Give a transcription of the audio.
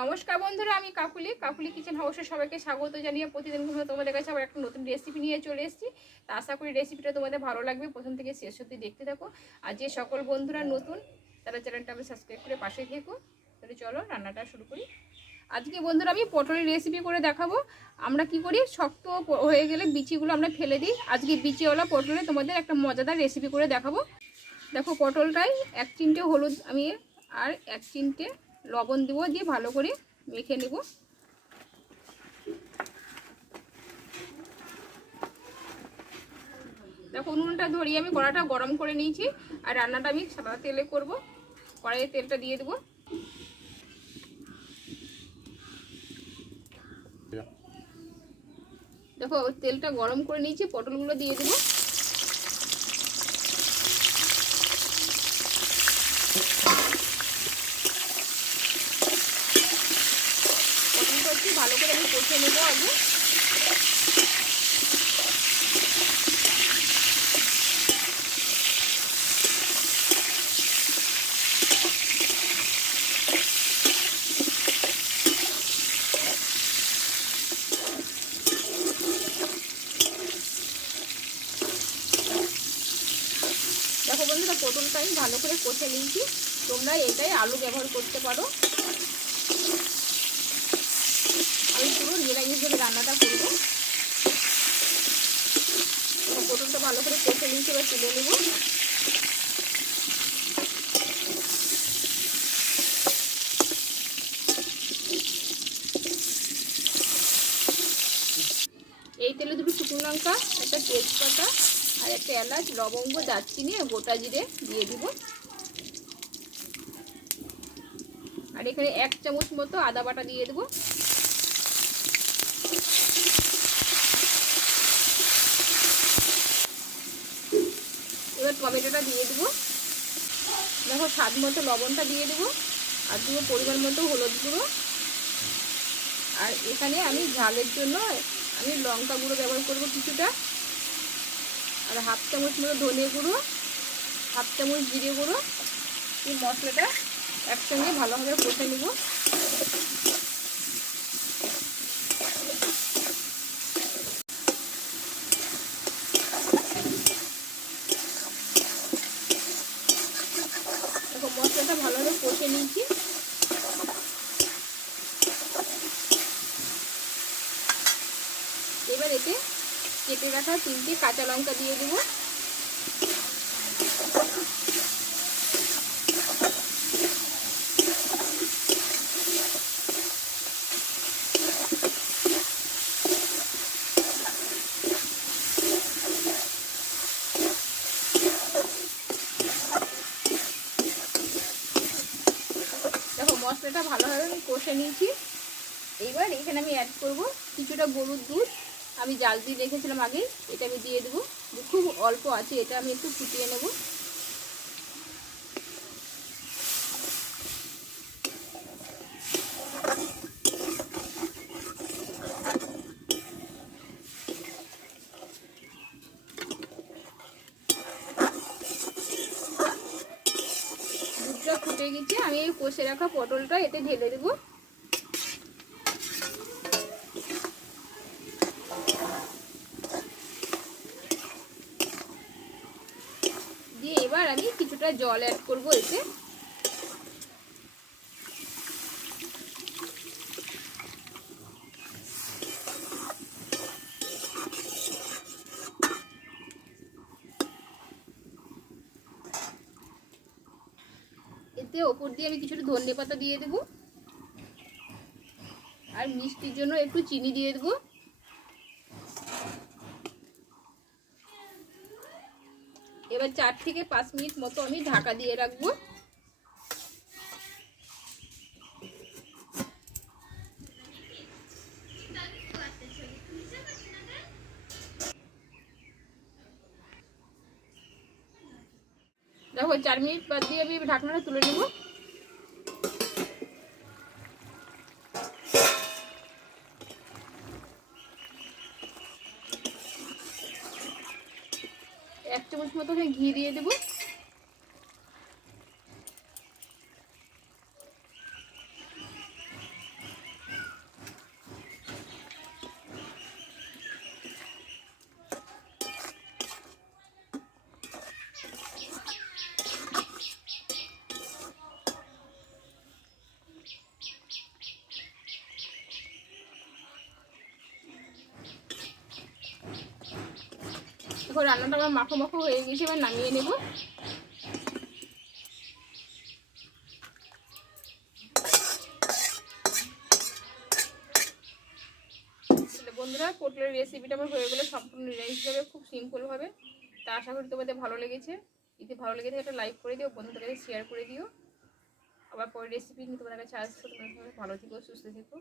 নমস্কার বন্ধুরা, আমি কাকুলি। কাকুলি কিচেন হাউসে সবাইকে স্বাগত জানিয়ে প্রতিদিন কোনো তোমাদের কাছে আবার একটা নতুন রেসিপি নিয়ে চলে এসেছি। তা আশা করি রেসিপিটা তোমাদের ভালো লাগবে। প্রথম থেকে শেষ অবধি দেখতে থাকো। আর যে সকল বন্ধুরা নতুন, তারা চ্যানেলটা আমি সাবস্ক্রাইব করে পাশে থেকো। তাহলে চলো রান্নাটা শুরু করি। আজকে বন্ধুরা আমি পটলের রেসিপি করে দেখাবো। আমরা কি করি? শক্ত হয়ে গেলে বিচিগুলো আমরা ফেলে দিই। আজকে বিচিওয়ালা পটলে তোমাদের একটা মজাদার রেসিপি করে দেখাবো। দেখো পটলটাই এক চিমটে হলুদ আমি আর এক চিমটে লবণ দিব, দিয়ে ভালো করে মেখে নেব। দেখো উনুনটা ধরিয়ে আমি কড়াটা গরম করে নিয়েছি, আর রান্নাটা আমি সাদা তেলে করব। কড়াইয়ে তেলটা দিয়ে দেবো। দেখো তেলটা গরম করে নিয়েছি, পটলগুলো দিয়ে দেবো পটলটা একটু ভালো করে আমি কষে নেব আগে দেখো বন্ধুরা পটলটা আমি ভালো করে কষে নিয়েছি। তোমরা এটাই আলু ব্যবহার করতে পারো। আমি পুরো নিরামিষভাবে রান্নাটা করব। পটলটা ভালো করে কষে নিয়েছি, এবার তুলে নেব। এই তেলে দুটো শুকনো লঙ্কা, একটা তেজপাতা আর একটা এলাচ, লবঙ্গ, দারচিনি আর গোটা জিরে দিয়ে দিব। আর এখানে এক চামচ মতো আদা বাটা দিয়ে দেবো। এবার টমেটোটা দিয়ে দেবো। দেখো স্বাদ মতো লবণটা দিয়ে দেবো। আর দেবো পরিমাণ মতো হলুদ গুঁড়ো। আর এখানে আমি ঝালের জন্য আমি লঙ্কা গুঁড়ো ব্যবহার করব কিছুটা। হাফ চামচ মতো ধনে গুঁড়ো, হাফ চামচ জিরে গুঁড়ো, এই মশলাটা একসঙ্গে ভালোভাবে কষে নিব দেখো মশলাটা ভালোভাবে কষে নিয়েছি এবার এতে কেটে রাখা তিনটে কাঁচা লঙ্কা দিয়ে দেবো। মশলাটা ভালোভাবে আমি কষে নিয়েছি। এইবার এখানে আমি অ্যাড করব কিছুটা গরুর দুধ। আমি জাল দিয়ে রেখেছিলাম আগে, এটা আমি দিয়ে দেবো। খুব অল্প আছে, এটা আমি একটু ফুটিয়ে নেব। আমি এই কষে রাখা পটলটা এতে ঢেলে দেবো দিয়ে এবার আমি কিছুটা জল অ্যাড করব এতে। এতে ওপর দিয়ে আমি কিছুটা ধনে পাতা দিয়ে দেবো। আর মিষ্টির জন্য একটু চিনি দিয়ে দেবো। এবার চার থেকে পাঁচ মিনিট মতো আমি ঢাকা দিয়ে রাখব। দেখো, চার মিনিট বাদ দিয়ে আমি ঢাকনাটা তুলে নেব। চামচ মতো ঘি দিয়ে দেবো। দেখো, রান্নাটা আমার মাখো মাখো হয়ে গেছে এবার নামিয়ে নেব। বন্ধুরা, পটলের রেসিপিটা আমার হয়ে গেলো সম্পূর্ণ নিরামিষভাবে খুব সিম্পলভাবে তা আশা করি তোমাদের ভালো লেগেছে। যদি ভালো লেগে থাকে, একটা লাইক করে দিও, বন্ধুদের কাছে শেয়ার করে দিও। আবার পরের রেসিপি নিয়ে তোমাদের কাছে আসব তোমাদের ভালো থেকো, সুস্থ থেকো